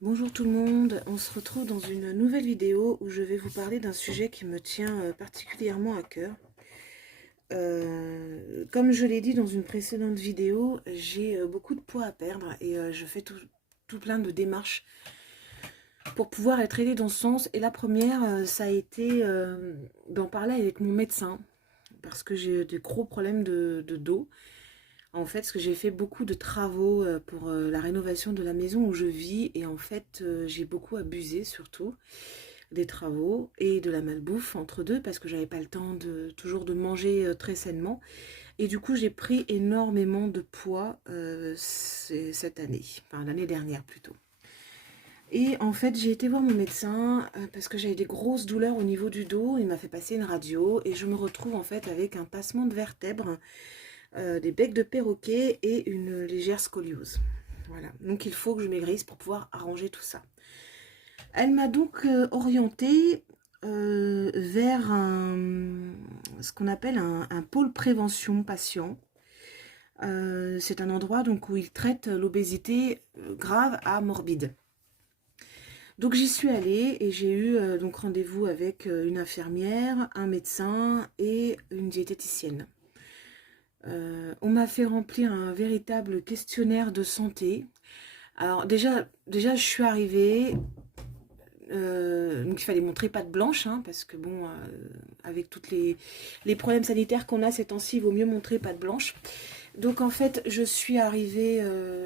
Bonjour tout le monde, on se retrouve dans une nouvelle vidéo où je vais vous parler d'un sujet qui me tient particulièrement à cœur. Comme je l'ai dit dans une précédente vidéo, j'ai beaucoup de poids à perdre et je fais tout plein de démarches pour pouvoir être aidée dans ce sens. Et la première, ça a été d'en parler avec mon médecin parce que j'ai des gros problèmes de dos. En fait, parce que j'ai fait beaucoup de travaux pour la rénovation de la maison où je vis et en fait, j'ai beaucoup abusé surtout des travaux et de la malbouffe entre deux parce que j'avais pas le temps toujours de manger très sainement. Et du coup, j'ai pris énormément de poids cette année, enfin l'année dernière plutôt. Et en fait, j'ai été voir mon médecin parce que j'avais des grosses douleurs au niveau du dos. Il m'a fait passer une radio et je me retrouve en fait avec un tassement de vertèbres, des becs de perroquet et une légère scoliose. Voilà, donc il faut que je maigrisse pour pouvoir arranger tout ça. Elle m'a donc orientée vers ce qu'on appelle un pôle prévention patient. C'est un endroit donc où ils traitent l'obésité grave à morbide. Donc j'y suis allée et j'ai eu donc rendez-vous avec une infirmière, un médecin et une diététicienne. On m'a fait remplir un véritable questionnaire de santé. Alors déjà je suis arrivée, donc il fallait montrer patte blanche, hein, parce que bon, avec tous les problèmes sanitaires qu'on a ces temps-ci, il vaut mieux montrer patte blanche. Donc en fait, je suis arrivée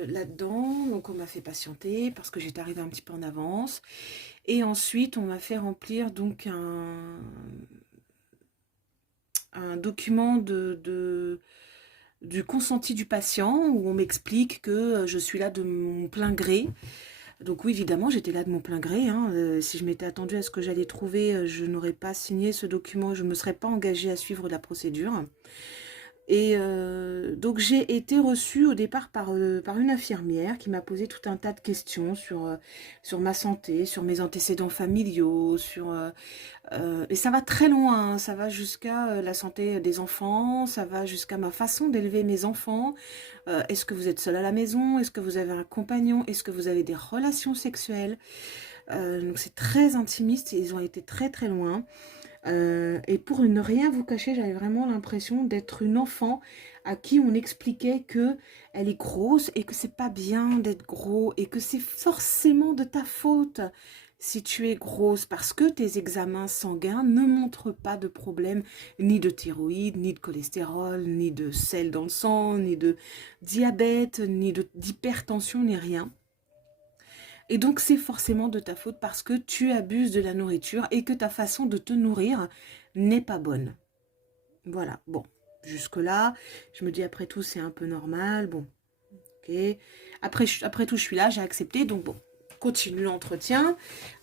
là-dedans, donc on m'a fait patienter parce que j'étais arrivée un petit peu en avance. Et ensuite, on m'a fait remplir donc un document du consenti du patient où on m'explique que je suis là de mon plein gré. Donc oui, évidemment, j'étais là de mon plein gré, hein. Si je m'étais attendue à ce que j'allais trouver, je n'aurais pas signé ce document, je ne me serais pas engagée à suivre la procédure. Et donc j'ai été reçue au départ par une infirmière qui m'a posé tout un tas de questions sur ma santé, sur mes antécédents familiaux, et ça va très loin, hein. Ça va jusqu'à la santé des enfants, ça va jusqu'à ma façon d'élever mes enfants. Est-ce que vous êtes seul à la maison? Est-ce que vous avez un compagnon? Est-ce que vous avez des relations sexuelles? Donc c'est très intimiste, et ils ont été très très loin. Et pour ne rien vous cacher, j'avais vraiment l'impression d'être une enfant à qui on expliquait que elle est grosse et que c'est pas bien d'être gros et que c'est forcément de ta faute si tu es grosse parce que tes examens sanguins ne montrent pas de problème ni de thyroïde, ni de cholestérol, ni de sel dans le sang, ni de diabète, d'hypertension, ni rien. Et donc c'est forcément de ta faute parce que tu abuses de la nourriture et que ta façon de te nourrir n'est pas bonne. Voilà, bon, jusque-là, je me dis après tout c'est un peu normal, bon, ok. Après tout je suis là, j'ai accepté, donc bon, continue l'entretien.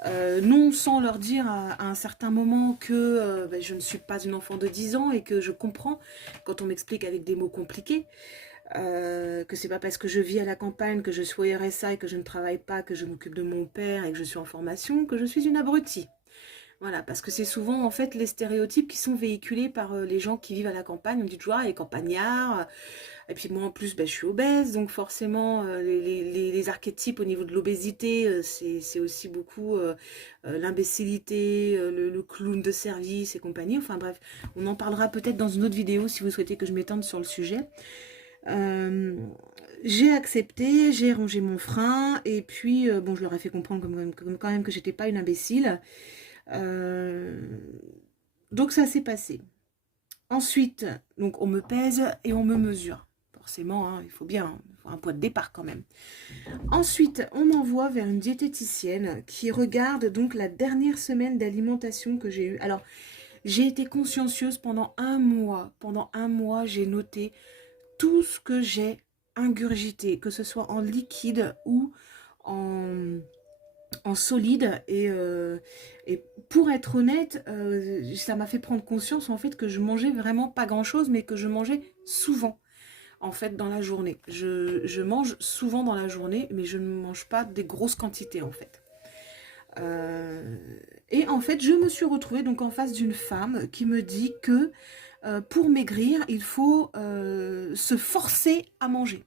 Non sans leur dire à un certain moment que ben, je ne suis pas une enfant de 10 ans et que je comprends quand on m'explique avec des mots compliqués. Que c'est pas parce que je vis à la campagne, que je suis au RSA et que je ne travaille pas, que je m'occupe de mon père et que je suis en formation, que je suis une abrutie. Voilà, parce que c'est souvent en fait les stéréotypes qui sont véhiculés par les gens qui vivent à la campagne. On me dit toujours, ah, les campagnards. Et puis moi en plus, ben, je suis obèse, donc forcément les archétypes au niveau de l'obésité, c'est aussi beaucoup l'imbécilité, le clown de service et compagnie. Enfin bref, on en parlera peut-être dans une autre vidéo si vous souhaitez que je m'étende sur le sujet. Euh, j'ai accepté, j'ai rangé mon frein et puis bon, je leur ai fait comprendre quand même que j'étais pas une imbécile. Euh, donc ça s'est passé. Ensuite, donc on me pèse et on me mesure. Forcément, hein, il faut bien, il faut un poids de départ quand même. Ensuite, on m'envoie vers une diététicienne qui regarde donc la dernière semaine d'alimentation que j'ai eue. Alors, j'ai été consciencieuse pendant un mois. Pendant un mois, j'ai noté tout ce que j'ai ingurgité, que ce soit en liquide ou en, en solide. Et pour être honnête, ça m'a fait prendre conscience en fait que je mangeais vraiment pas grand chose, mais que je mangeais souvent en fait dans la journée. Je mange souvent dans la journée, mais je ne mange pas des grosses quantités en fait. Euh, et en fait, je me suis retrouvée donc en face d'une femme qui me dit que pour maigrir, il faut se forcer à manger.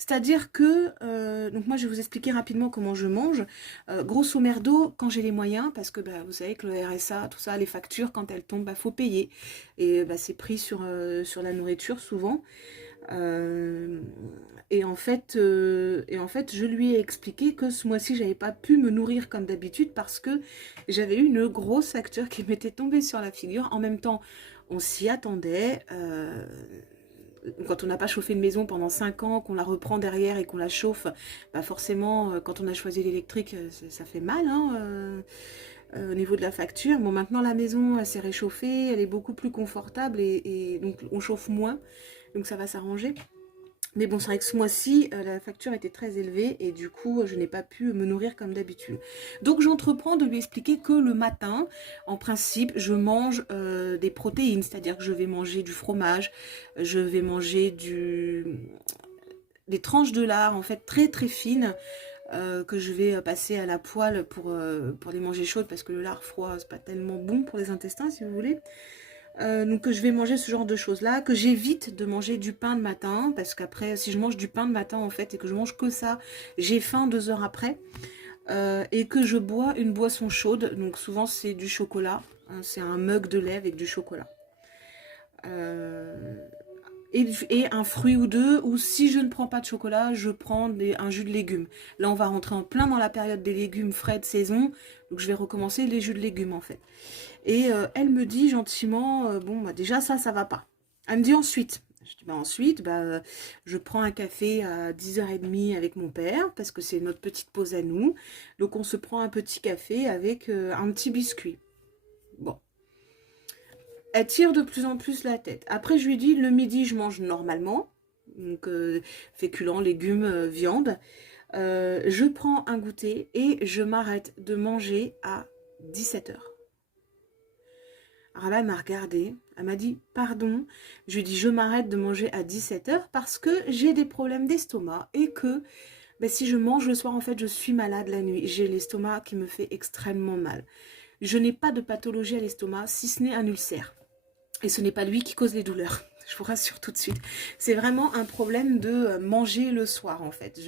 C'est-à-dire que, donc moi je vais vous expliquer rapidement comment je mange. Grosso merdo, quand j'ai les moyens, parce que bah, vous savez que le RSA, tout ça, les factures, quand elles tombent, bah, faut payer. Et bah, c'est pris sur la nourriture souvent. Euh, et en fait, je lui ai expliqué que ce mois-ci, j'avais pas pu me nourrir comme d'habitude parce que j'avais eu une grosse facture qui m'était tombée sur la figure. En même temps, on s'y attendait. Quand on n'a pas chauffé une maison pendant 5 ans, qu'on la reprend derrière et qu'on la chauffe, bah forcément, quand on a choisi l'électrique, ça fait mal hein, au niveau de la facture. Bon, maintenant la maison, elle s'est réchauffée, elle est beaucoup plus confortable et donc on chauffe moins, donc ça va s'arranger. Mais bon, c'est vrai que ce mois-ci, la facture était très élevée et du coup, je n'ai pas pu me nourrir comme d'habitude. Donc, j'entreprends de lui expliquer que le matin, en principe, je mange des protéines, c'est-à-dire que je vais manger du fromage, je vais manger des tranches de lard, en fait, très très fines, que je vais passer à la poêle pour les manger chaudes, parce que le lard froid, c'est pas tellement bon pour les intestins, si vous voulez. Donc que je vais manger ce genre de choses là, que j'évite de manger du pain de matin, parce qu'après si je mange du pain de matin en fait et que je mange que ça, j'ai faim 2 heures après, et que je bois une boisson chaude, donc souvent c'est du chocolat, hein, c'est un mug de lait avec du chocolat. Euh, et un fruit ou deux, ou si je ne prends pas de chocolat, je prends un jus de légumes. Là, on va rentrer en plein dans la période des légumes frais de saison, donc je vais recommencer les jus de légumes en fait. Et elle me dit gentiment, bon, bah, déjà ça va pas. Elle me dit ensuite. Je dis, bah ensuite, je prends un café à 10h30 avec mon père, parce que c'est notre petite pause à nous. Donc on se prend un petit café avec un petit biscuit. Bon. Elle tire de plus en plus la tête. Après, je lui dis, le midi, je mange normalement. Donc, féculents, légumes, viande. Je prends un goûter et je m'arrête de manger à 17h. Alors là, elle m'a regardée, elle m'a dit pardon. Je lui ai dit je m'arrête de manger à 17h parce que j'ai des problèmes d'estomac et que si je mange le soir, en fait, je suis malade la nuit. J'ai l'estomac qui me fait extrêmement mal. Je n'ai pas de pathologie à l'estomac, si ce n'est un ulcère. Et ce n'est pas lui qui cause les douleurs. Je vous rassure tout de suite. C'est vraiment un problème de manger le soir, en fait.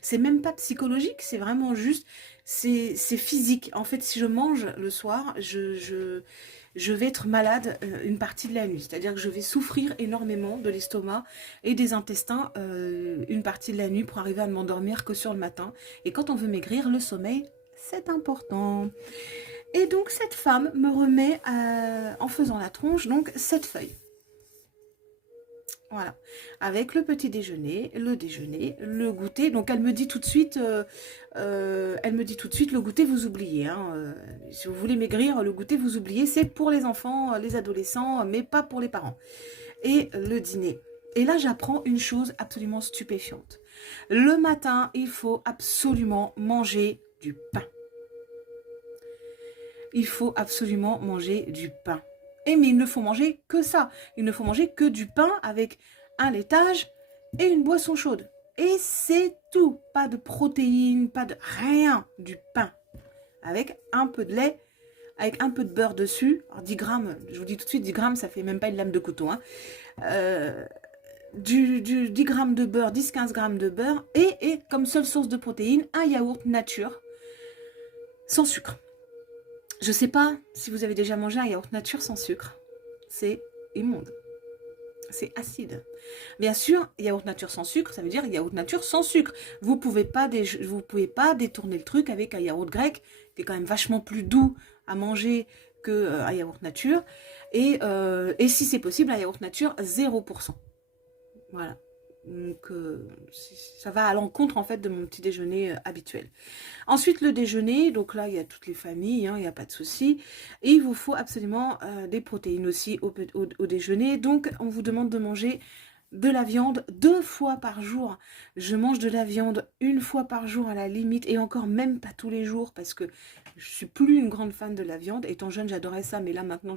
C'est même pas psychologique, c'est vraiment juste, c'est physique. En fait, si je mange le soir, je vais être malade une partie de la nuit. C'est-à-dire que je vais souffrir énormément de l'estomac et des intestins une partie de la nuit pour arriver à ne m'endormir que sur le matin. Et quand on veut maigrir, le sommeil, c'est important. Et donc cette femme me remet, en faisant la tronche, donc cette feuille. Voilà, avec le petit déjeuner, le goûter. Donc elle me dit tout de suite, le goûter vous oubliez. Hein. Si vous voulez maigrir, le goûter vous oubliez. C'est pour les enfants, les adolescents, mais pas pour les parents. Et le dîner. Et là, j'apprends une chose absolument stupéfiante. Le matin, il faut absolument manger du pain. Il faut absolument manger du pain. Mais il ne faut manger que ça. Il ne faut manger que du pain avec un laitage et une boisson chaude. Et c'est tout. Pas de protéines, pas de rien. Du pain. Avec un peu de lait, avec un peu de beurre dessus. Alors 10 grammes, je vous dis tout de suite, 10 grammes, ça fait même pas une lame de couteau. Hein. 10 grammes de beurre, 10-15 grammes de beurre. Et comme seule source de protéines, un yaourt nature sans sucre. Je ne sais pas si vous avez déjà mangé un yaourt nature sans sucre. C'est immonde. C'est acide. Bien sûr, yaourt nature sans sucre, ça veut dire yaourt nature sans sucre. Vous pouvez pas détourner le truc avec un yaourt grec, qui est quand même vachement plus doux à manger qu'un yaourt nature. Et si c'est possible, un yaourt nature 0%. Voilà. Donc ça va à l'encontre en fait de mon petit déjeuner habituel. Ensuite le déjeuner, donc là il y a toutes les familles, hein, il n'y a pas de souci. Et il vous faut absolument des protéines aussi au déjeuner. Donc on vous demande de manger de la viande 2 fois par jour. Je mange de la viande 1 fois par jour à la limite, et encore même pas tous les jours parce que je suis plus une grande fan de la viande. Étant jeune j'adorais ça, mais là maintenant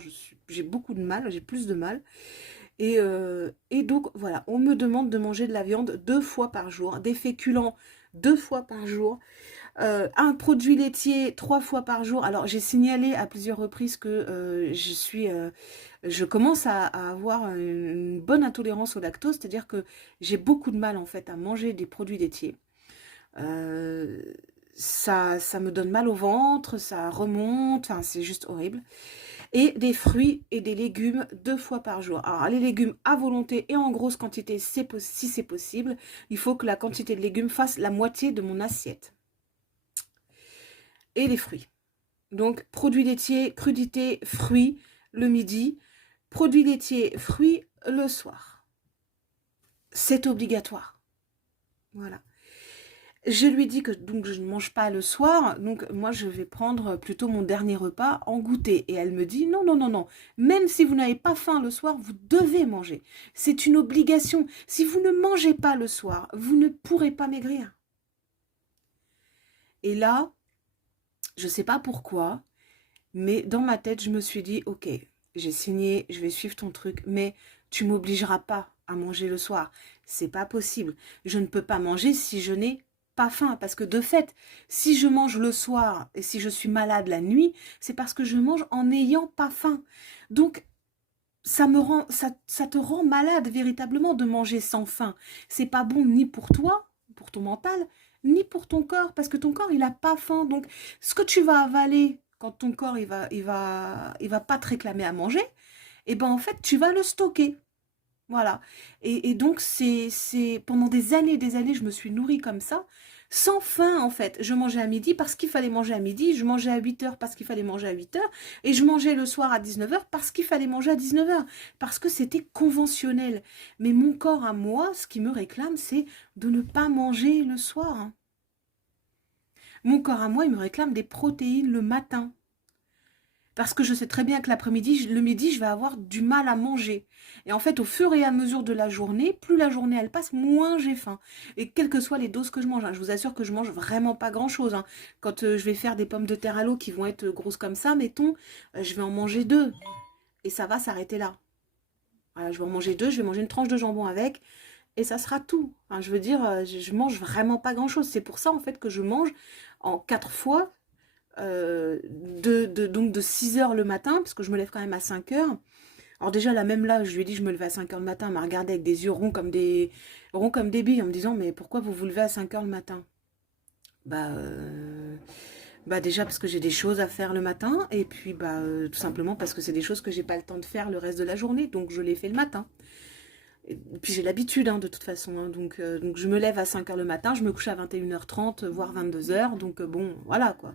j'ai beaucoup de mal, j'ai plus de mal. Et donc voilà, on me demande de manger de la viande 2 fois par jour, des féculents 2 fois par jour, Un produit laitier 3 fois par jour. Alors, j'ai signalé à plusieurs reprises que je commence à avoir une bonne intolérance au lactose, c'est-à-dire que j'ai beaucoup de mal en fait à manger des produits laitiers. Euh, ça me donne mal au ventre, ça remonte, enfin c'est juste horrible. Et des fruits et des légumes 2 fois par jour. Alors les légumes à volonté et en grosse quantité si c'est possible. Il faut que la quantité de légumes fasse la moitié de mon assiette. Et les fruits. Donc produits laitiers, crudités, fruits le midi, produits laitiers, fruits le soir. C'est obligatoire. Voilà. Je lui dis que donc je ne mange pas le soir, donc moi je vais prendre plutôt mon dernier repas en goûter. Et elle me dit non, non, non, non, même si vous n'avez pas faim le soir, vous devez manger. C'est une obligation. Si vous ne mangez pas le soir, vous ne pourrez pas maigrir. Et là, je ne sais pas pourquoi, mais dans ma tête, je me suis dit, ok, j'ai signé, je vais suivre ton truc, mais tu m'obligeras pas à manger le soir. C'est pas possible. Je ne peux pas manger si je n'ai pas faim. Parce que de fait, si je mange le soir et si je suis malade la nuit, c'est parce que je mange en n'ayant pas faim. Donc, ça te rend malade véritablement de manger sans faim. C'est pas bon ni pour toi, pour ton mental, ni pour ton corps, parce que ton corps, il n'a pas faim. Donc, ce que tu vas avaler quand ton corps, il va pas te réclamer à manger, et ben en fait, tu vas le stocker. Voilà. Et donc, pendant des années, je me suis nourrie comme ça, sans faim, en fait. Je mangeais à midi parce qu'il fallait manger à midi, je mangeais à 8 heures parce qu'il fallait manger à 8 heures, et je mangeais le soir à 19 heures parce qu'il fallait manger à 19 heures, parce que c'était conventionnel. Mais mon corps à moi, ce qui me réclame, c'est de ne pas manger le soir, hein. Mon corps à moi, il me réclame des protéines le matin. Parce que je sais très bien que l'après-midi, le midi, je vais avoir du mal à manger. Et en fait, au fur et à mesure de la journée, plus la journée elle passe, moins j'ai faim. Et quelles que soient les doses que je mange, hein, je vous assure que je mange vraiment pas grand-chose, hein. Quand je vais faire des pommes de terre à l'eau qui vont être grosses comme ça, mettons, je vais en manger 2. Et ça va s'arrêter là. Voilà, je vais en manger 2, je vais manger une tranche de jambon avec. Et ça sera tout. Enfin, je veux dire, je mange vraiment pas grand-chose. C'est pour ça, en fait, que je mange en 4 fois donc de 6 heures le matin, parce que je me lève quand même à 5 heures. Alors déjà, là, même là, je lui ai dit que je me levais à 5 heures le matin, elle m'a regardé avec des yeux ronds comme des billes, en me disant, mais pourquoi vous vous levez à 5 heures le matin? Bah, bah déjà parce que j'ai des choses à faire le matin, et puis tout simplement parce que c'est des choses que j'ai pas le temps de faire le reste de la journée, donc je les fais le matin. Et puis j'ai l'habitude, hein, de toute façon, hein, donc je me lève à 5 heures le matin, je me couche à 21h30, voire 22 heures, donc bon, voilà quoi.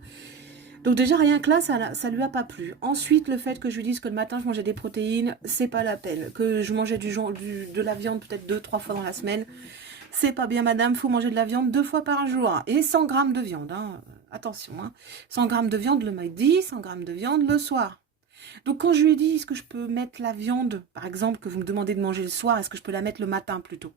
Donc déjà, rien que là, ça lui a pas plu. Ensuite, le fait que je lui dise que le matin, je mangeais des protéines, c'est pas la peine. Que je mangeais de la viande peut-être 2, 3 fois dans la semaine, c'est pas bien, madame, faut manger de la viande 2 fois par jour. Et 100 grammes de viande, hein. Attention, hein. 100 grammes de viande le midi, 100 grammes de viande le soir. Donc quand je lui ai dit, est-ce que je peux mettre la viande, par exemple, que vous me demandez de manger le soir, est-ce que je peux la mettre le matin plutôt?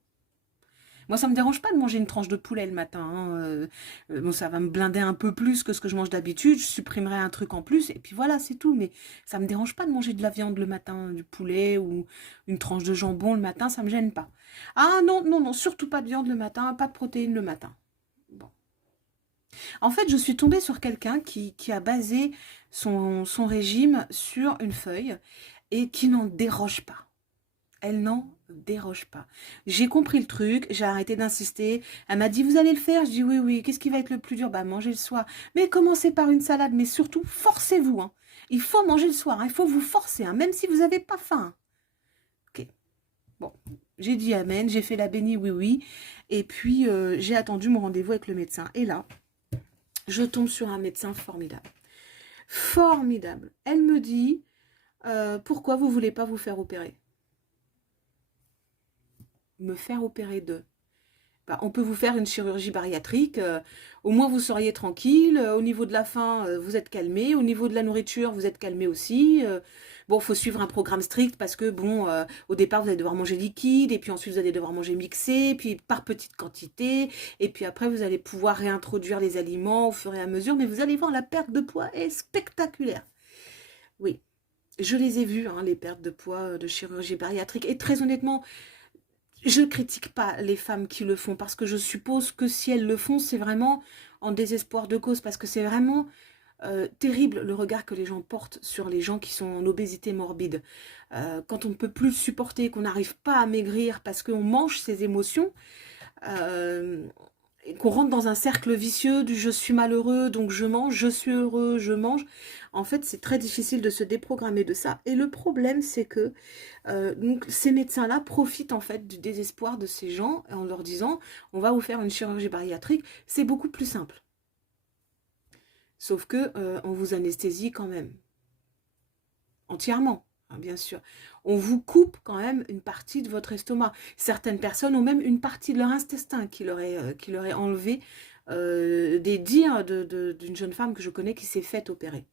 Moi, ça me dérange pas de manger une tranche de poulet le matin, hein. Bon, ça va me blinder un peu plus que ce que je mange d'habitude. Je supprimerai un truc en plus et puis voilà, c'est tout. Mais ça me dérange pas de manger de la viande le matin, du poulet ou une tranche de jambon le matin, ça me gêne pas. Ah non, non, non, surtout pas de viande le matin, pas de protéines le matin. Bon. En fait, je suis tombée sur quelqu'un qui a basé son régime sur une feuille et qui n'en déroge pas. Elle n'en déroge pas. J'ai compris le truc, j'ai arrêté d'insister. Elle m'a dit, vous allez le faire? Je dis, oui, oui. Qu'est-ce qui va être le plus dur? Bah, manger le soir. Mais commencez par une salade, mais surtout, forcez-vous, hein. Il faut manger le soir, hein. Il faut vous forcer, hein, même si vous n'avez pas faim. Ok. Bon, j'ai dit amen, j'ai fait la bénie, oui, oui. Et puis, j'ai attendu mon rendez-vous avec le médecin. Et là, je tombe sur un médecin formidable. Formidable. Elle me dit, pourquoi vous ne voulez pas vous faire opérer? Me faire opérer de. Bah, on peut vous faire une chirurgie bariatrique, au moins vous seriez tranquille, au niveau de la faim, vous êtes calmé, au niveau de la nourriture, vous êtes calmé aussi. Bon, il faut suivre un programme strict parce que, bon, au départ, vous allez devoir manger liquide, et puis ensuite, vous allez devoir manger mixé, puis par petite quantité, et puis après, vous allez pouvoir réintroduire les aliments au fur et à mesure, mais vous allez voir, la perte de poids est spectaculaire. Oui, je les ai vues, hein, les pertes de poids de chirurgie bariatrique, et très honnêtement, je ne critique pas les femmes qui le font parce que je suppose que si elles le font, c'est vraiment en désespoir de cause, parce que c'est vraiment terrible le regard que les gens portent sur les gens qui sont en obésité morbide. Quand on ne peut plus le supporter, qu'on n'arrive pas à maigrir parce qu'on mange ses émotions, et qu'on rentre dans un cercle vicieux du je suis malheureux, donc je mange, je suis heureux, je mange. En fait, c'est très difficile de se déprogrammer de ça. Et le problème, c'est que donc, ces médecins-là profitent en fait du désespoir de ces gens en leur disant on va vous faire une chirurgie bariatrique, c'est beaucoup plus simple. Sauf que on vous anesthésie quand même. Entièrement, hein, bien sûr. On vous coupe quand même une partie de votre estomac. Certaines personnes ont même une partie de leur intestin qui leur est enlevé, des dires d'une jeune femme que je connais qui s'est faite opérer.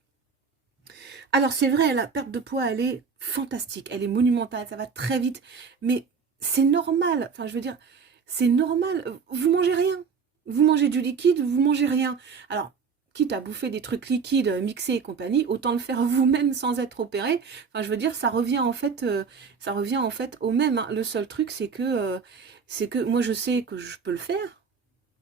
Alors c'est vrai, la perte de poids, elle est fantastique, elle est monumentale, ça va très vite, mais c'est normal, enfin je veux dire, c'est normal, vous mangez rien, vous mangez du liquide, vous mangez rien. Alors, quitte à bouffer des trucs liquides, mixés et compagnie, autant le faire vous-même sans être opéré. Enfin je veux dire, ça revient en fait au même, hein. Le seul truc, c'est que moi je sais que je peux le faire,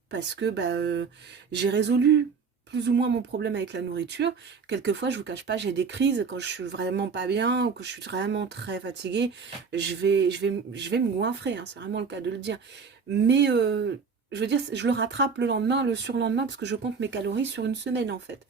parce que j'ai résolu plus ou moins mon problème avec la nourriture. Quelquefois, je vous cache pas, j'ai des crises quand je suis vraiment pas bien ou que je suis vraiment très fatiguée. Je vais me goinfrer, hein, c'est vraiment le cas de le dire. Mais je veux dire, je le rattrape le lendemain, le surlendemain, parce que je compte mes calories sur une semaine en fait.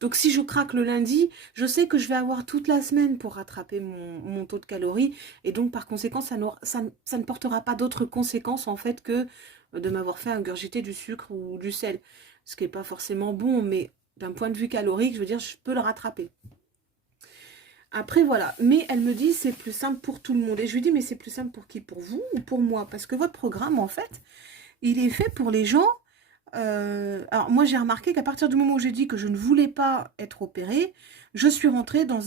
Donc si je craque le lundi, je sais que je vais avoir toute la semaine pour rattraper mon taux de calories. Et donc par conséquent, ça ne portera pas d'autres conséquences en fait que de m'avoir fait ingurgiter du sucre ou du sel. Ce qui n'est pas forcément bon, mais d'un point de vue calorique, je veux dire, je peux le rattraper. Après, voilà. Mais elle me dit, c'est plus simple pour tout le monde. Et je lui dis, mais c'est plus simple pour qui? Pour vous ou pour moi? Parce que votre programme, en fait, il est fait pour les gens. Alors, moi, j'ai remarqué qu'à partir du moment où j'ai dit que je ne voulais pas être opérée, je suis rentrée dans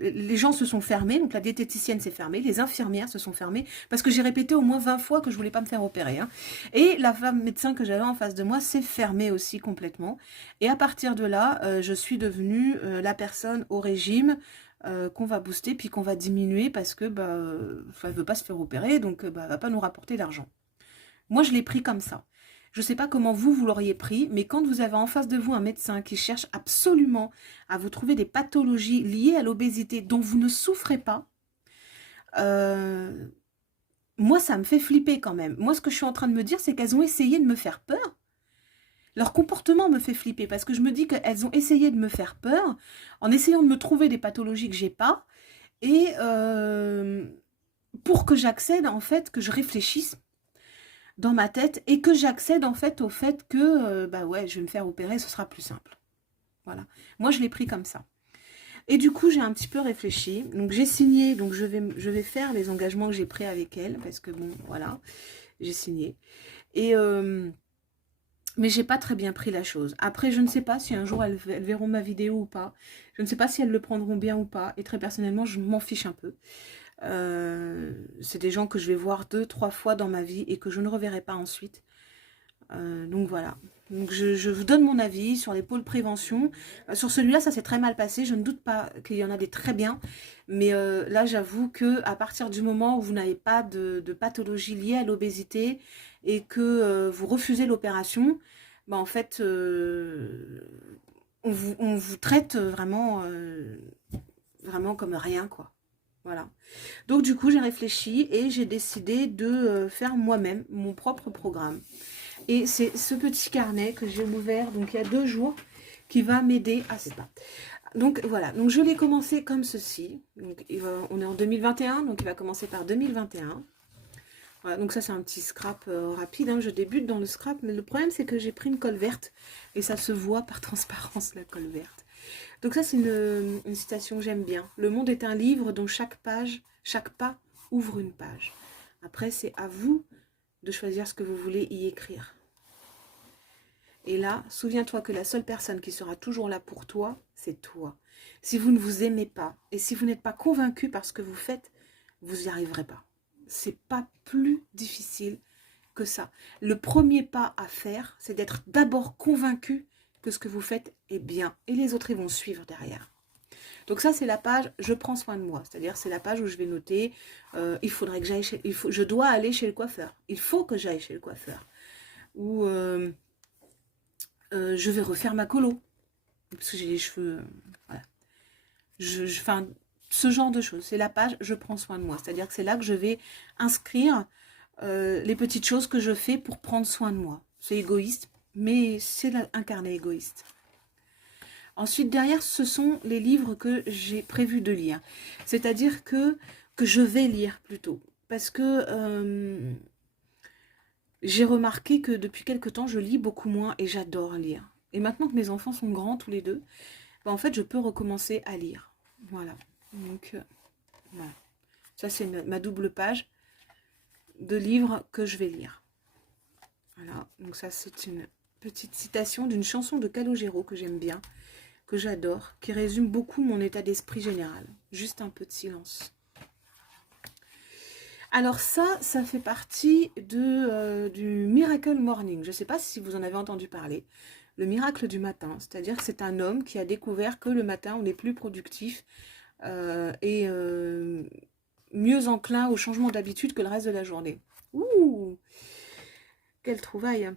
les gens se sont fermés, donc la diététicienne s'est fermée, les infirmières se sont fermées, parce que j'ai répété au moins 20 fois que je voulais pas me faire opérer. Hein. Et la femme médecin que j'avais en face de moi s'est fermée aussi complètement. Et à partir de là, je suis devenue la personne au régime qu'on va booster, puis qu'on va diminuer, parce que elle veut pas se faire opérer, donc elle va pas nous rapporter d'argent. Moi, je l'ai pris comme ça. Je ne sais pas comment vous l'auriez pris, mais quand vous avez en face de vous un médecin qui cherche absolument à vous trouver des pathologies liées à l'obésité dont vous ne souffrez pas, moi, ça me fait flipper quand même. Moi, ce que je suis en train de me dire, c'est qu'elles ont essayé de me faire peur. Leur comportement me fait flipper parce que je me dis qu'elles ont essayé de me faire peur en essayant de me trouver des pathologies que j'ai pas et pour que j'accède, en fait, que je réfléchisse dans ma tête et que j'accède en fait au fait que ouais, je vais me faire opérer, ce sera plus simple. Voilà. Moi, je l'ai pris comme ça. Et du coup, j'ai un petit peu réfléchi. Donc, j'ai signé. Donc, je vais faire les engagements que j'ai pris avec elle parce que bon, voilà, j'ai signé. Et mais j'ai pas très bien pris la chose. Après, je ne sais pas si un jour elles verront ma vidéo ou pas. Je ne sais pas si elles le prendront bien ou pas. Et très personnellement, je m'en fiche un peu. C'est des gens que je vais voir 2-3 fois dans ma vie et que je ne reverrai pas ensuite. Donc voilà. Donc je vous donne mon avis sur les pôles prévention. Sur celui-là, ça s'est très mal passé. Je ne doute pas qu'il y en a des très bien. Mais là, j'avoue que à partir du moment où vous n'avez pas de pathologie liée à l'obésité et que vous refusez l'opération, en fait, on vous traite vraiment, vraiment comme rien, quoi. Voilà. Donc du coup, j'ai réfléchi et j'ai décidé de faire moi-même mon propre programme. Et c'est ce petit carnet que j'ai ouvert donc il y a 2 jours qui va m'aider à ça. Donc voilà, donc je l'ai commencé comme ceci. Donc, on est en 2021, donc il va commencer par 2021. Voilà, donc ça c'est un petit scrap rapide, hein. Je débute dans le scrap, mais le problème c'est que j'ai pris une colle verte et ça se voit par transparence la colle verte. Donc ça c'est une citation que j'aime bien. Le monde est un livre dont chaque page, chaque pas ouvre une page. Après c'est à vous de choisir ce que vous voulez y écrire. Et là, souviens-toi que la seule personne qui sera toujours là pour toi, c'est toi. Si vous ne vous aimez pas et si vous n'êtes pas convaincu par ce que vous faites, vous n'y arriverez pas. C'est pas plus difficile que ça. Le premier pas à faire, c'est d'être d'abord convaincu que ce que vous faites est bien. Et les autres, ils vont suivre derrière. Donc ça, c'est la page « Je prends soin de moi ». C'est-à-dire, c'est la page où je vais noter il faudrait que j'aille je dois aller chez le coiffeur. Il faut que j'aille chez le coiffeur. Ou Je vais refaire ma colo. Parce que j'ai les cheveux... voilà. Enfin, ce genre de choses. C'est la page « Je prends soin de moi ». C'est-à-dire que c'est là que je vais inscrire les petites choses que je fais pour prendre soin de moi. C'est égoïste, mais c'est un carnet égoïste. Ensuite, derrière, ce sont les livres que j'ai prévu de lire. C'est-à-dire que je vais lire plutôt. Parce que j'ai remarqué que depuis quelque temps, je lis beaucoup moins et j'adore lire. Et maintenant que mes enfants sont grands tous les deux, ben, en fait, je peux recommencer à lire. Voilà. Donc, voilà. Ça, c'est ma double page de livres que je vais lire. Voilà. Donc ça, c'est une petite citation d'une chanson de Calogero que j'aime bien, que j'adore, qui résume beaucoup mon état d'esprit général. Juste un peu de silence. Alors ça fait partie du Miracle Morning. Je ne sais pas si vous en avez entendu parler. Le miracle du matin, c'est-à-dire que c'est un homme qui a découvert que le matin, on est plus productif et mieux enclin au changement d'habitude que le reste de la journée. Ouh, quelle trouvaille!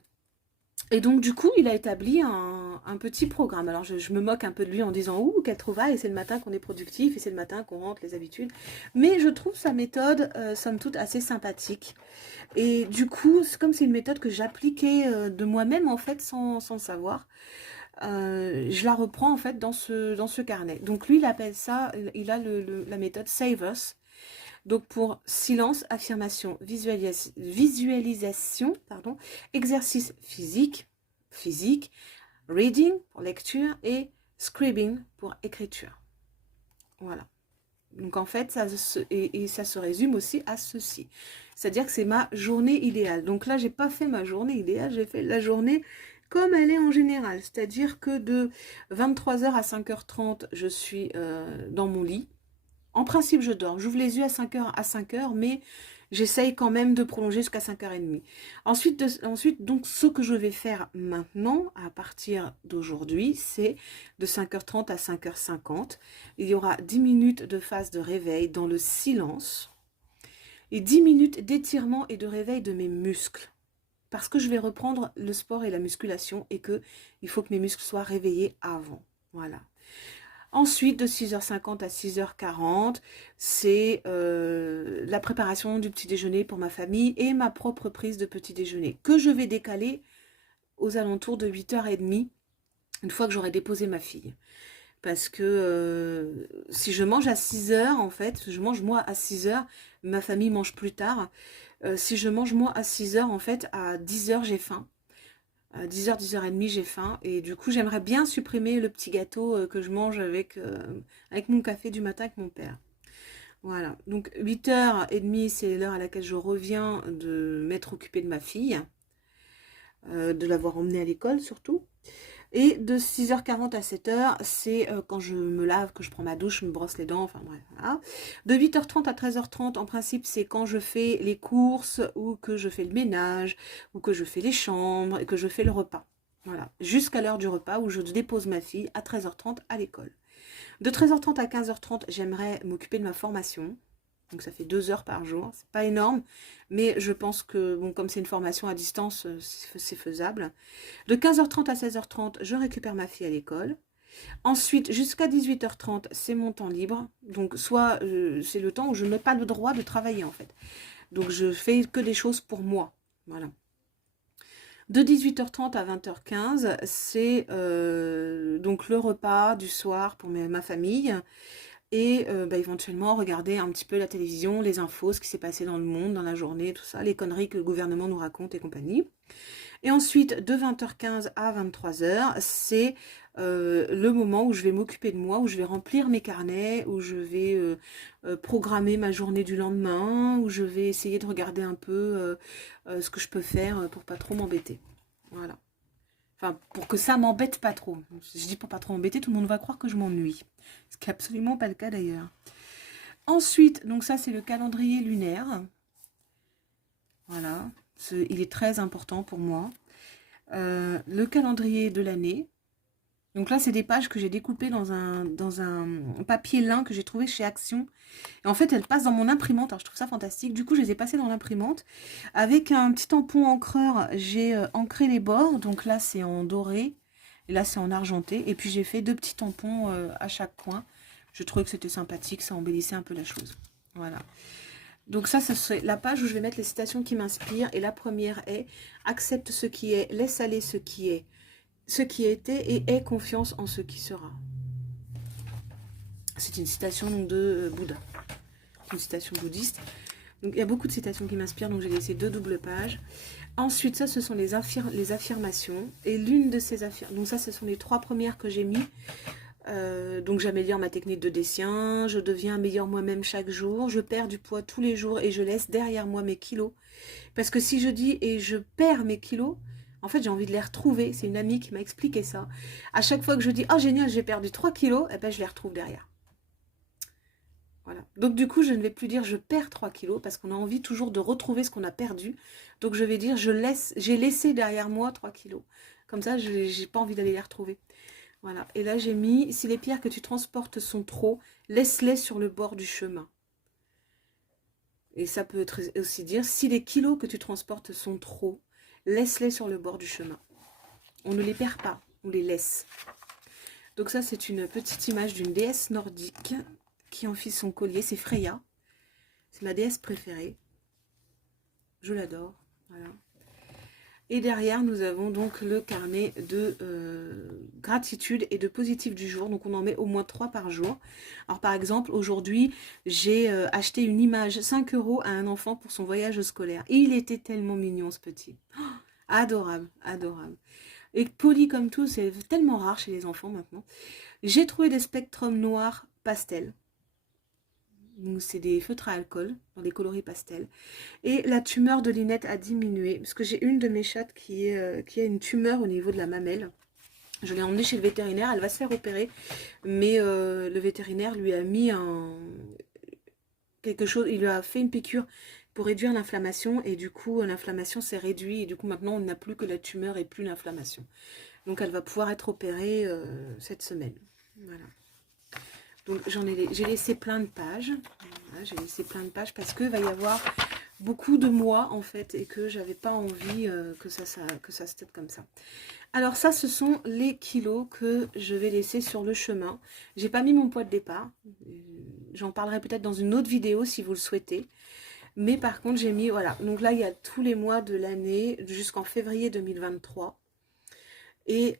Et donc, du coup, il a établi un petit programme. Alors, je me moque un peu de lui en disant « Ouh, quelle trouvaille, c'est le matin qu'on est productif et c'est le matin qu'on rentre les habitudes. » Mais je trouve sa méthode, somme toute, assez sympathique. Et du coup, comme c'est une méthode que j'appliquais de moi-même, en fait, sans le savoir, je la reprends, en fait, dans ce carnet. Donc, lui, il appelle ça, il a la méthode « Save Us ». Donc pour silence, affirmation, visualisation, pardon, exercice physique, reading pour lecture et scribing pour écriture. Voilà. Donc en fait, ça se résume aussi à ceci. C'est-à-dire que c'est ma journée idéale. Donc là, j'ai pas fait ma journée idéale, j'ai fait la journée comme elle est en général. C'est-à-dire que de 23h à 5h30, je suis dans mon lit. En principe, je dors. J'ouvre les yeux à 5h, mais j'essaye quand même de prolonger jusqu'à 5h30. Ensuite, donc, ce que je vais faire maintenant, à partir d'aujourd'hui, c'est de 5h30 à 5h50. Il y aura 10 minutes de phase de réveil dans le silence et 10 minutes d'étirement et de réveil de mes muscles. Parce que je vais reprendre le sport et la musculation et qu'il faut que mes muscles soient réveillés avant. Voilà. Ensuite, de 6h50 à 6h40, c'est la préparation du petit déjeuner pour ma famille et ma propre prise de petit déjeuner, que je vais décaler aux alentours de 8h30, une fois que j'aurai déposé ma fille. Parce que si je mange à 6h, en fait, je mange moi à 6h, ma famille mange plus tard. Si je mange moi à 6h, en fait, à 10h, j'ai faim. À 10h, 10h30, j'ai faim. Et du coup, j'aimerais bien supprimer le petit gâteau que je mange avec mon café du matin avec mon père. Voilà. Donc, 8h30, c'est l'heure à laquelle je reviens de m'être occupée de ma fille. De l'avoir emmenée à l'école, surtout. Et de 6h40 à 7h, c'est quand je me lave, que je prends ma douche, je me brosse les dents, enfin bref, voilà. De 8h30 à 13h30, en principe, c'est quand je fais les courses, ou que je fais le ménage, ou que je fais les chambres, et que je fais le repas. Voilà, jusqu'à l'heure du repas, où je dépose ma fille à 13h30 à l'école. De 13h30 à 15h30, j'aimerais m'occuper de ma formation. Donc ça fait 2 heures par jour, c'est pas énorme, mais je pense que, bon, comme c'est une formation à distance, c'est faisable. De 15h30 à 16h30, je récupère ma fille à l'école. Ensuite, jusqu'à 18h30, c'est mon temps libre. Donc soit c'est le temps où je n'ai pas le droit de travailler en fait. Donc je fais que des choses pour moi. Voilà. De 18h30 à 20h15, c'est donc le repas du soir pour ma famille. Et éventuellement regarder un petit peu la télévision, les infos, ce qui s'est passé dans le monde, dans la journée, tout ça, les conneries que le gouvernement nous raconte et compagnie. Et ensuite, de 20h15 à 23h, c'est le moment où je vais m'occuper de moi, où je vais remplir mes carnets, où je vais programmer ma journée du lendemain, où je vais essayer de regarder un peu ce que je peux faire pour pas trop m'embêter. Voilà. Enfin, pour que ça m'embête pas trop. Je dis pour pas trop m'embêter, tout le monde va croire que je m'ennuie. Ce qui n'est absolument pas le cas d'ailleurs. Ensuite, donc ça c'est le calendrier lunaire. Voilà. Il est très important pour moi. Le calendrier de l'année. Donc là, c'est des pages que j'ai découpées dans un papier lin que j'ai trouvé chez Action. Et en fait, elles passent dans mon imprimante. Alors, je trouve ça fantastique. Du coup, je les ai passées dans l'imprimante. Avec un petit tampon encreur, j'ai ancré les bords. Donc là, c'est en doré. Et là, c'est en argenté. Et puis, j'ai fait 2 petits tampons à chaque coin. Je trouvais que c'était sympathique, ça embellissait un peu la chose. Voilà. Donc ça, ce serait la page où je vais mettre les citations qui m'inspirent. Et la première est « Accepte ce qui est, laisse aller ce qui est, ce qui était et aie confiance en ce qui sera. » C'est une citation donc, de Bouddha. Une citation bouddhiste. Donc il y a beaucoup de citations qui m'inspirent, donc j'ai laissé 2 doubles pages. Ensuite, ça, ce sont les affirmations. Et l'une de ces affirmations, donc ça, ce sont les 3 premières que j'ai mis. Donc j'améliore ma technique de dessin, je deviens un meilleur moi-même chaque jour, je perds du poids tous les jours et je laisse derrière moi mes kilos. Parce que si je dis et je perds mes kilos, en fait j'ai envie de les retrouver. C'est une amie qui m'a expliqué ça. À chaque fois que je dis oh génial j'ai perdu 3 kilos, et ben je les retrouve derrière. Voilà. Donc du coup je ne vais plus dire je perds 3 kilos parce qu'on a envie toujours de retrouver ce qu'on a perdu. Donc je vais dire j'ai laissé derrière moi 3 kilos. Comme ça j'ai pas envie d'aller les retrouver. Voilà, et là j'ai mis, si les pierres que tu transportes sont trop, laisse-les sur le bord du chemin. Et ça peut aussi dire, si les kilos que tu transportes sont trop, laisse-les sur le bord du chemin. On ne les perd pas, on les laisse. Donc ça c'est une petite image d'une déesse nordique qui enfile son collier, c'est Freya. C'est ma déesse préférée. Je l'adore, voilà. Et derrière, nous avons donc le carnet de gratitude et de positif du jour. Donc, on en met au moins 3 par jour. Alors, par exemple, aujourd'hui, j'ai acheté une image 5 € à un enfant pour son voyage scolaire. Et il était tellement mignon, ce petit. Oh, adorable, adorable. Et poli comme tout, c'est tellement rare chez les enfants maintenant. J'ai trouvé des spectrums noirs pastel. C'est des feutres à alcool, dans des coloris pastels. Et la tumeur de Linette a diminué, parce que j'ai une de mes chattes qui a une tumeur au niveau de la mamelle. Je l'ai emmenée chez le vétérinaire, elle va se faire opérer, mais le vétérinaire lui a mis quelque chose, il lui a fait une piqûre pour réduire l'inflammation, et du coup l'inflammation s'est réduite, et du coup maintenant on n'a plus que la tumeur et plus l'inflammation. Donc elle va pouvoir être opérée cette semaine. Voilà. Donc j'ai laissé plein de pages. Voilà, j'ai laissé plein de pages parce qu'il va y avoir beaucoup de mois en fait et que j'avais pas envie que ça se tape comme ça. Alors ça, ce sont les kilos que je vais laisser sur le chemin. J'ai pas mis mon poids de départ. J'en parlerai peut-être dans une autre vidéo si vous le souhaitez. Mais par contre, j'ai mis, voilà. Donc là, il y a tous les mois de l'année jusqu'en février 2023. Et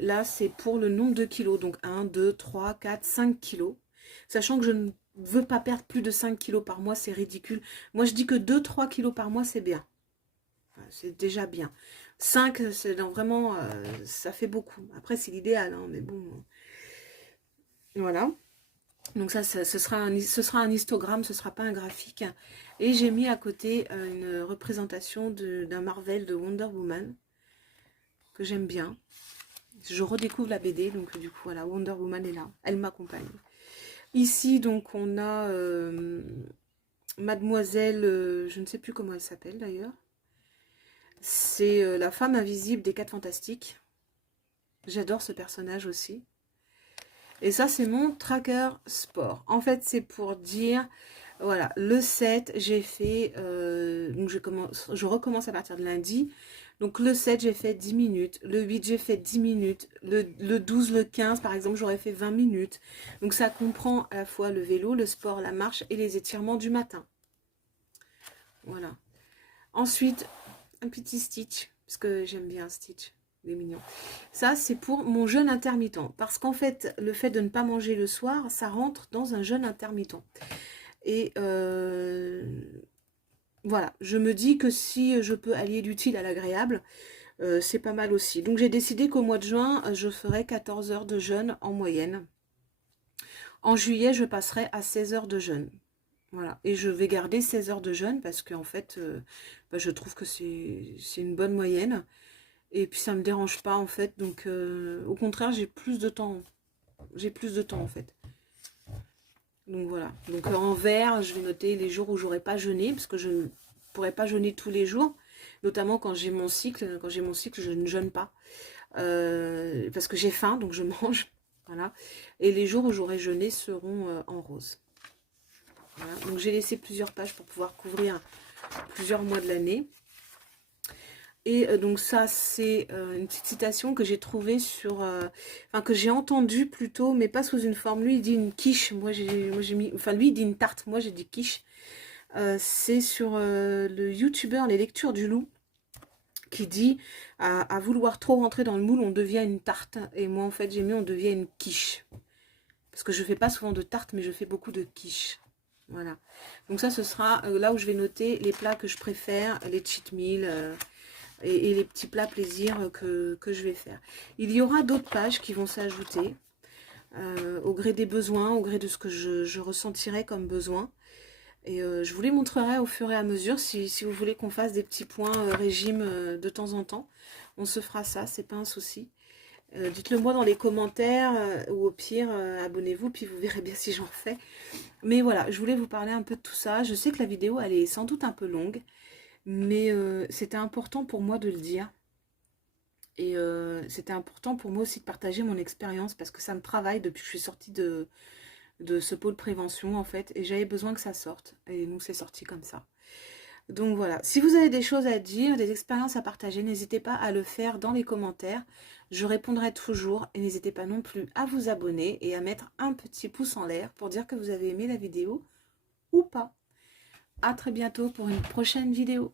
là, c'est pour le nombre de kilos. Donc 1, 2, 3, 4, 5 kilos. Sachant que je ne veux pas perdre plus de 5 kilos par mois, c'est ridicule. Moi, je dis que 2-3 kilos par mois, c'est bien. Enfin, c'est déjà bien. 5, c'est vraiment, ça fait beaucoup. Après, c'est l'idéal, hein, mais bon. Voilà. Donc ça, ce sera un histogramme, ce ne sera pas un graphique. Et j'ai mis à côté une représentation d'un Marvel de Wonder Woman, que j'aime bien. Je redécouvre la BD, donc du coup, voilà, Wonder Woman est là. Elle m'accompagne. Ici, donc, on a Mademoiselle, je ne sais plus comment elle s'appelle d'ailleurs. C'est la femme invisible des 4 Fantastiques. J'adore ce personnage aussi. Et ça, c'est mon tracker sport. En fait, c'est pour dire, voilà, le 7, j'ai fait, donc je recommence à partir de lundi. Donc le 7, j'ai fait 10 minutes. Le 8, j'ai fait 10 minutes. Le 12, le 15, par exemple, j'aurais fait 20 minutes. Donc ça comprend à la fois le vélo, le sport, la marche et les étirements du matin. Voilà. Ensuite, un petit Stitch, parce que j'aime bien Stitch, il est mignon. Ça, c'est pour mon jeûne intermittent. Parce qu'en fait, le fait de ne pas manger le soir, ça rentre dans un jeûne intermittent. Et voilà, je me dis que si je peux allier l'utile à l'agréable, c'est pas mal aussi. Donc j'ai décidé qu'au mois de juin, je ferai 14 heures de jeûne en moyenne. En juillet, je passerai à 16 heures de jeûne. Voilà, et je vais garder 16 heures de jeûne parce qu'en fait, je trouve que c'est une bonne moyenne. Et puis ça me dérange pas en fait, donc au contraire, j'ai plus de temps. J'ai plus de temps en fait. Donc voilà, donc en vert, je vais noter les jours où j'aurai pas jeûné, parce que je ne pourrai pas jeûner tous les jours, notamment quand j'ai mon cycle. Quand j'ai mon cycle, je ne jeûne pas, parce que j'ai faim, donc je mange. Voilà. Et les jours où j'aurai jeûné seront en rose. Voilà. Donc j'ai laissé plusieurs pages pour pouvoir couvrir plusieurs mois de l'année. Et donc ça, c'est une petite citation que j'ai trouvée sur... enfin, que j'ai entendue plutôt, mais pas sous une forme. Lui, il dit une quiche. Moi, j'ai mis... Enfin, lui, il dit une tarte. Moi, j'ai dit quiche. C'est sur le youtubeur Les Lectures du Loup qui dit à vouloir trop rentrer dans le moule, on devient une tarte. Et moi, en fait, j'ai mis on devient une quiche. Parce que je fais pas souvent de tarte, mais je fais beaucoup de quiche. Voilà. Donc ça, ce sera là où je vais noter les plats que je préfère, les cheat meals et les petits plats plaisir que je vais faire. Il y aura d'autres pages qui vont s'ajouter au gré des besoins, au gré de ce que je ressentirai comme besoin. Et je vous les montrerai au fur et à mesure si vous voulez qu'on fasse des petits points régime de temps en temps. On se fera ça, c'est pas un souci. Dites-le moi dans les commentaires ou au pire, abonnez-vous, puis vous verrez bien si j'en refais. Mais voilà, je voulais vous parler un peu de tout ça. Je sais que la vidéo, elle est sans doute un peu longue, mais c'était important pour moi de le dire. Et c'était important pour moi aussi de partager mon expérience parce que ça me travaille depuis que je suis sortie de ce pôle prévention en fait. Et j'avais besoin que ça sorte. Et nous, c'est sorti comme ça. Donc voilà, si vous avez des choses à dire, des expériences à partager, n'hésitez pas à le faire dans les commentaires. Je répondrai toujours et n'hésitez pas non plus à vous abonner et à mettre un petit pouce en l'air pour dire que vous avez aimé la vidéo ou pas. À très bientôt pour une prochaine vidéo.